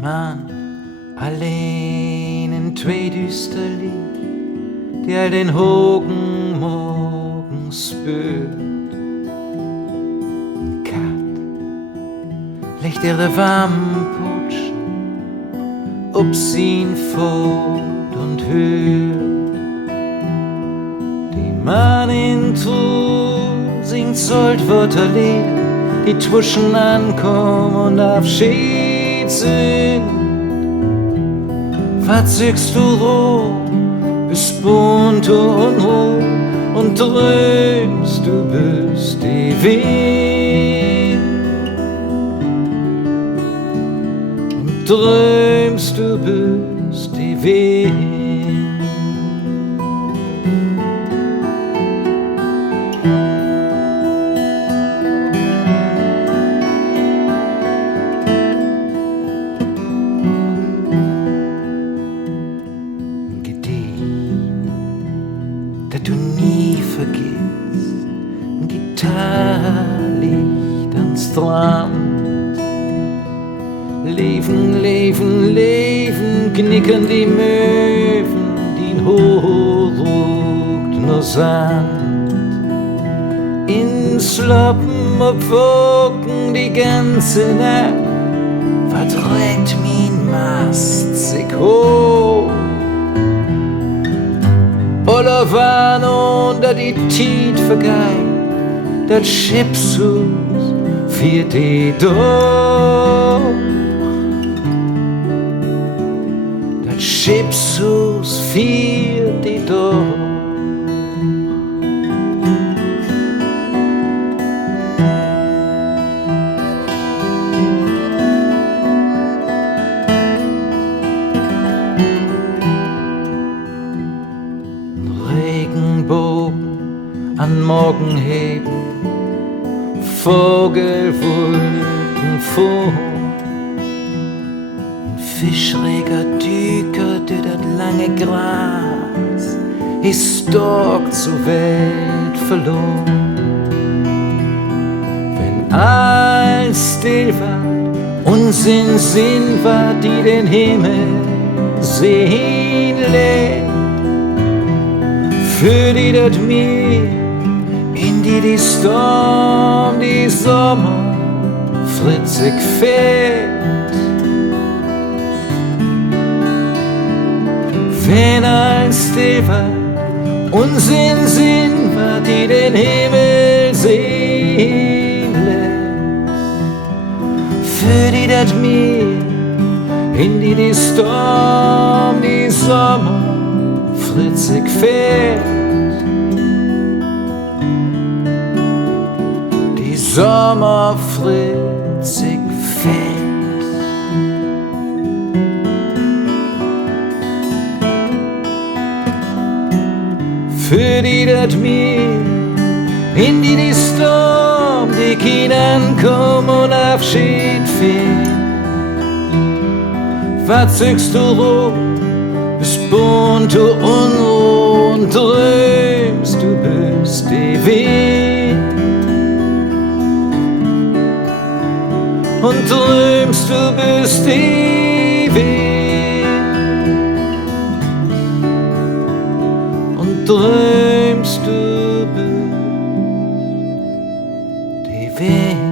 Mann alleen in twee duister licht, die al den hogen morgen spürt. Een kat legt ihre warmen Putsch ob sin Fot und hört. Die Mann in Trug singt Soldwörterlieder, die zwischen ankommen und Abschied sind. Verzückst du roh, bist bunt und roh und träumst, du bist die Wind. Und träumst, du bist die Wind. Das du nie vergisst, ein Gitarrlicht am Strand. Leben, leben, leben, knicken die Möwen, die in hochruckt nur Sand. Ins Sloppen obwogen die ganze Nacht, verdreht mein Mast sich hoch. Oder wann unter die Tiet vergeht, das Schiffshus für die doch. Das Schiffshus für die doch. Regenbogen an Morgen heben, Vogelwolken vor. Ein Fischreger düker durch das lange Gras, ist dort zur Welt verloren. Wenn alles still war und Sinn war, die den Himmel sehen lässt, für die das Meer, in die Storm, die Sommer fritzig fährt. Wenn alles still war und Sinn war, die den Himmel sehen lässt, für die das Meer, in die Storm, die Sommer fritzig fährt. Die Sommer fritzig fährt. Für die das Meer, in die Storm, die Kindern kommen und Abschied fehlen. Verzückst du roh, bist bunt und träumst, du bist die Wind. Und träumst, du bist die Wind. Und träumst, du bist die Wind.